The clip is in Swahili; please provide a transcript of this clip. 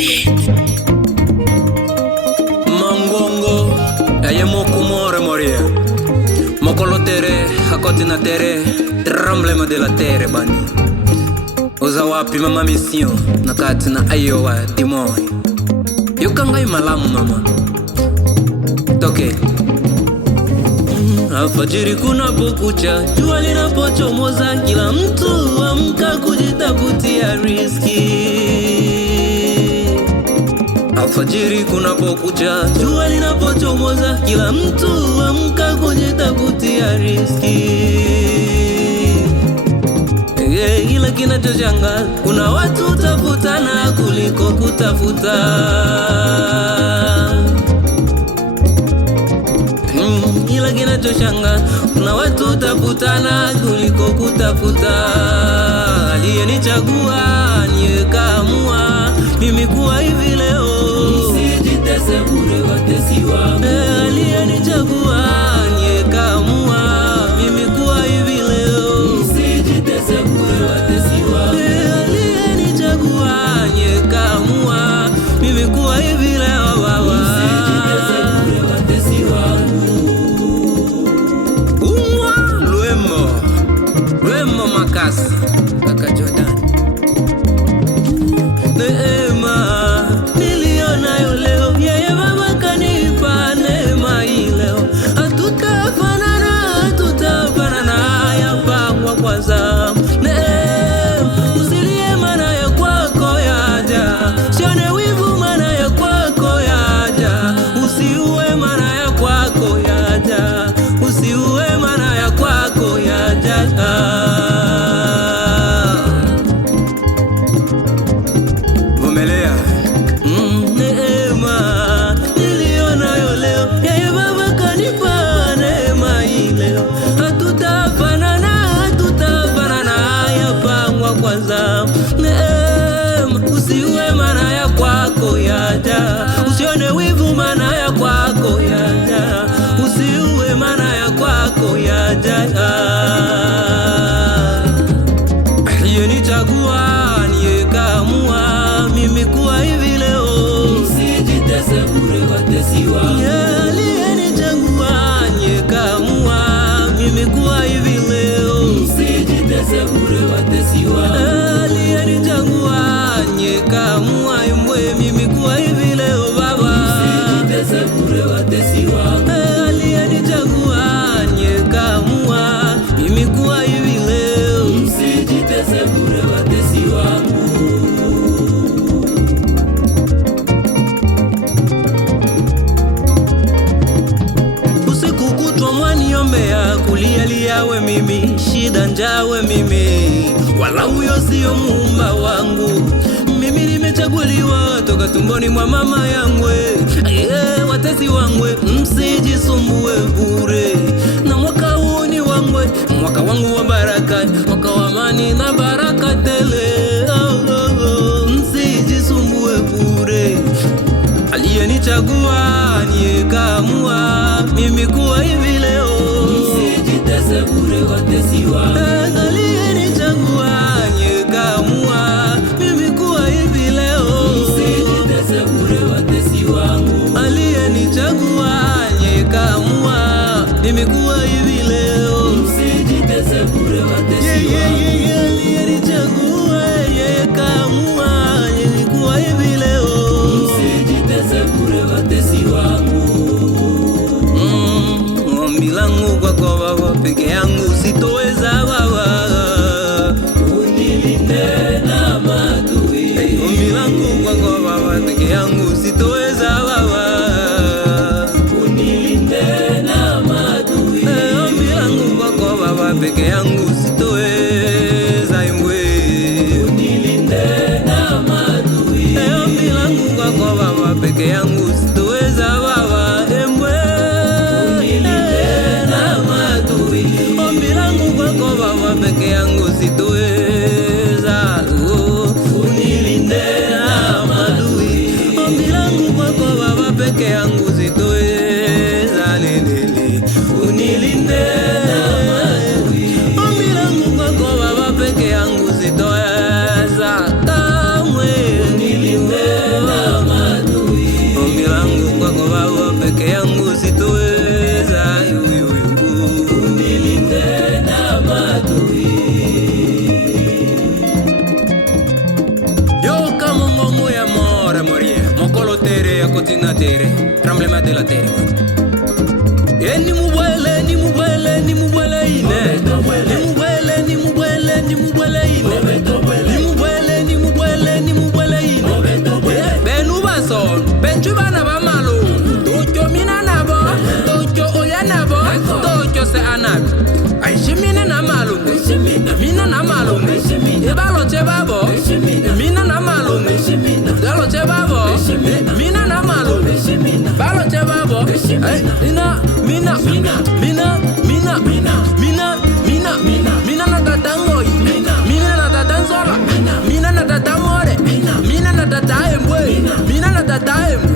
beat. Mangongo, aye moko more moria. Mokolo tere, hakoti na tere, tremblema de la terre bani. Oza wapi mama mission, nakati na ayowa dimoi. Yukangai malamu mama. Toke. Alfajiri kunapokucha, jua linapochomoza, kila mtu amka kujitafutia riziki. Alfajiri kunapokucha, jua linapochomoza, kila mtu amka kujitafutia riziki. Ila kinachoshangaza, kuna watu tafutana kuliko kutafuta. Ila kinachoshangaza, kuna watu tafutana kuliko kutafuta. Aliyenichagua niye kaamua mimi kuwa hivi leo. Msijitese bure watesi wangu. Aliyenichagua niye kaamua mimi kuwa hivi leo. Msijitese bure watesi wangu. Aliyenichagua niye kaamua mimi kuwa hivi leo baba. Msijitese bure watesi wangu. Lwemo makasi kaka Jordan. Neema nilionayo leo, yeye baba kanipa neema hii leo. Hatutafanana yapangwa kwa zamu. Neema usilie maana ya kwako yaja, sione wivu maana ya kwako yaja, usiue maana ya kwako yaja, usiue maana ya kwako yaja. Vumilia. Neema nilionayo leo, yeye baba kanipa neema hii leo. Hatutafanana yapangwa kwa zamu. Neema usiue maana ya kwako yaja, usione wivu maana ya kwako yaja, usiue maana ya kwako yaja. Aliyenichagua niye kaamua mimi kuwa hivi leo. Msijitese bure watesi wangu. Aliyenichagua niye kaamua mimi kuwa hivi leo. Msijitese bure watesi wangu. Aliyenichagua niye kaamua imwe mimi kuwa hivi leo baba. Msijitese bure watesi wangu. Aliyenichagua niye kaamua mimi kuwa hivi leo. Msijitese bure watesi wangu. Usiku kutwa mwaniombea, kulialiawe mimi, shida njawe mimi, wala huyo sio muumba wangu. Mimi nimechaguliwa toka tumboni mwa mama yangwe. Watesi wangwe, msijisumbue bure, na mwaka huu ni wangwe, mwaka wangu wa baraka, mwaka wa amani na baraka tele. Msijisumbue bure. Aliyenichagua niye kaamua mimi kuwa hivi leo. Msijitese bure watesi wangu. Aliyenichagua niye kaamua mimi kuwa hivi leo. Msijitese bure watesi wangu. Aliyenichagua niye kaamua mimi kuwa hivi leo. Msijitese bure watesi wangu. Aliyenichagua niye kaamua mimi kuwa hivi leo. Msijitese bure watesi wangu. Ombi langu kwako baba, peke yangu sitoweza baba. Unilinde na maadui. Ombi langu kwako baba, peke yangu sitoweza baba. Unilinde na maadui. Ombi langu kwako baba, peke yangu sitoweza imwe. Unilinde na maadui. Ombi langu kwako baba, peke yangu sitoweza baba imwe. Unilinde na maadui. Ombi langu kwako baba, peke yangu sitoweza. Unilinde na botina tere, tremblement de la terre. Ni mubwele, ni mubwele, ni mubwele ine. Ni mubwele, ni mubwele, ni mubwele ine. Ni mubwele, ni mubwele, ni mubwele ine. Benu bason, benchu bana ba malo. Tocho mina nabo, tocho oya nabo, tocho se anabi. Ay shimina na malo, mina na malo. Ibalo che babo, mina na malo. Galo che babo, mina na malo. Balo che babo, mina na tatango, mina na tatanzola, mina na tatamore, mina na tataembwe, mina na tataembwe.